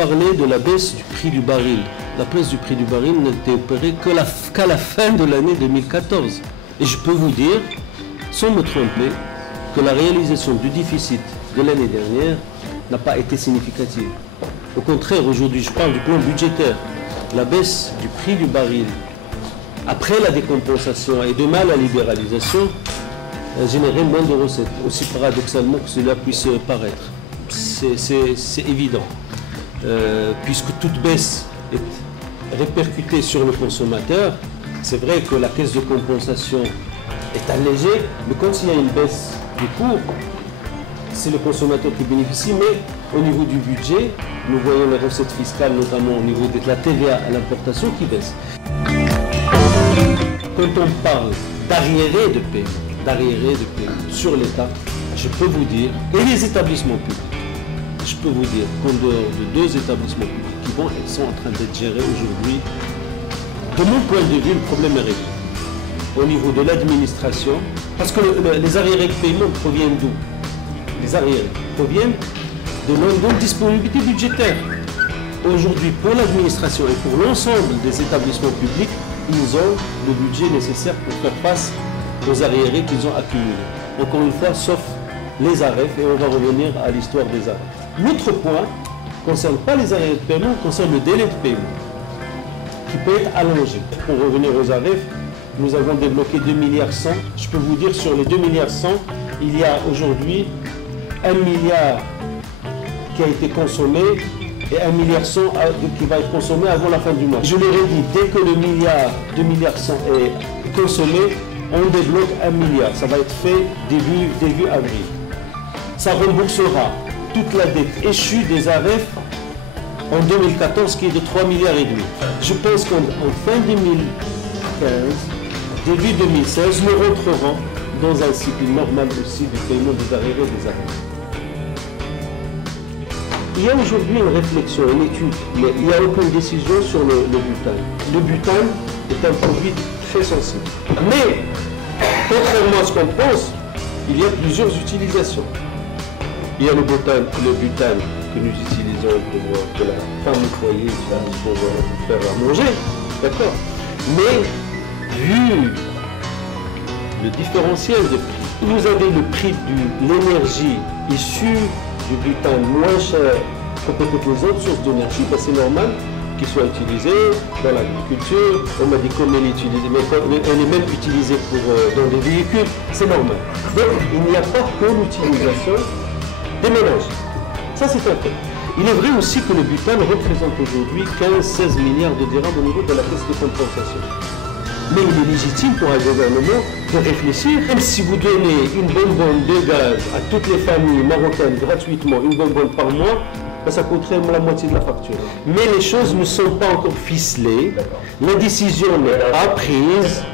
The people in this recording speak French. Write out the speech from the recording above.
parlé de la baisse du prix du baril. La baisse du prix du baril n'était opérée qu'à la fin de l'année 2014. Et je peux vous dire, sans me tromper, que la réalisation du déficit de l'année dernière n'a pas été significative. Au contraire, aujourd'hui, je parle du plan budgétaire. La baisse du prix du baril, après la décompensation et demain la libéralisation, a généré moins de recettes, aussi paradoxalement que cela puisse paraître. C'est évident, puisque toute baisse est répercutée sur le consommateur. C'est vrai que la caisse de compensation est allégée, mais quand il y a une baisse du cours, c'est le consommateur qui bénéficie, mais au niveau du budget, nous voyons les recettes fiscales, notamment au niveau de la TVA à l'importation, qui baissent. Quand on parle d'arriérés de paiement sur l'État, je peux vous dire, et les établissements publics, je peux vous dire qu'en dehors de 2 établissements publics qui sont en train d'être gérés aujourd'hui, de mon point de vue, le problème est réglé. Au niveau de l'administration, parce que les arriérés de paiement proviennent d'où? Les arriérés proviennent de non-disponibilité budgétaire. Aujourd'hui, pour l'administration et pour l'ensemble des établissements publics, ils ont le budget nécessaire pour faire face aux arriérés qu'ils ont accumulés. Encore une fois, sauf les AREF, et on va revenir à l'histoire des AREF. L'autre point ne concerne pas les arriérés de paiement, concerne le délai de paiement, qui peut être allongé. Pour revenir aux AREF, nous avons débloqué 2,1 milliards. Je peux vous dire, sur les 2,1 milliards, il y a aujourd'hui 1 milliard qui a été consommé et 1,1 milliard qui va être consommé avant la fin du mois. Je leur ai dit, dès que le 2,1 milliards est consommé, on débloque 1 milliard. Ça va être fait début avril. Ça remboursera toute la dette échue des AREF en 2014, qui est de 3,5 milliards. Je pense qu'en fin 2015, début 2016, nous rentrerons dans un cycle normal aussi du paiement des arriérés des AREF. Il y a aujourd'hui une réflexion, une étude, mais il n'y a aucune décision sur le butane. Le butane est un produit très sensible. Mais, contrairement à ce qu'on pense, il y a plusieurs utilisations. Il y a le butane que nous utilisons pour la femme au foyer, pour faire à manger, d'accord. Mais, vu le différentiel de prix, vous avez le prix de l'énergie issue du butane moins cher que peut-être les autres sources d'énergie, ben c'est normal qu'il soit utilisé dans l'agriculture. On m'a dit comment elle est utilisée, mais elle est même utilisée dans les véhicules, c'est normal. Donc il n'y a pas que l'utilisation des ménages. Ça c'est un fait. Il est vrai aussi que le butane représente aujourd'hui 15-16 milliards de dirhams au niveau de la caisse de compensation. Mais il est légitime pour un gouvernement de réfléchir. Même si vous donnez une bonbonne de gaz à toutes les familles marocaines gratuitement, une bonbonne par mois, ben ça coûterait la moitié de la facture. Mais les choses ne sont pas encore ficelées. La décision n'est pas prise.